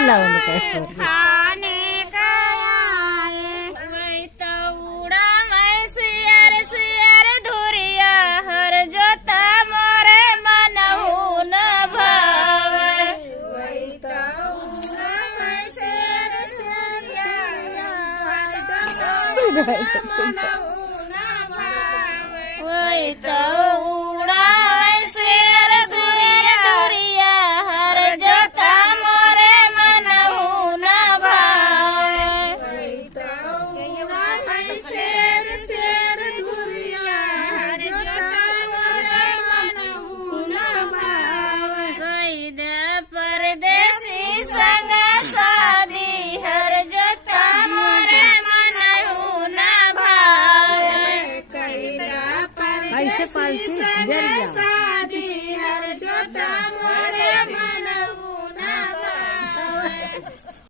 बोलावलं काय खाने का आए वही तो उड़ा मैं सुयर धुरिया हर जोता मोरे मनहु न भावे वही तो उड़ा मैं सुयर धुरिया हर जोता मोरे मनहु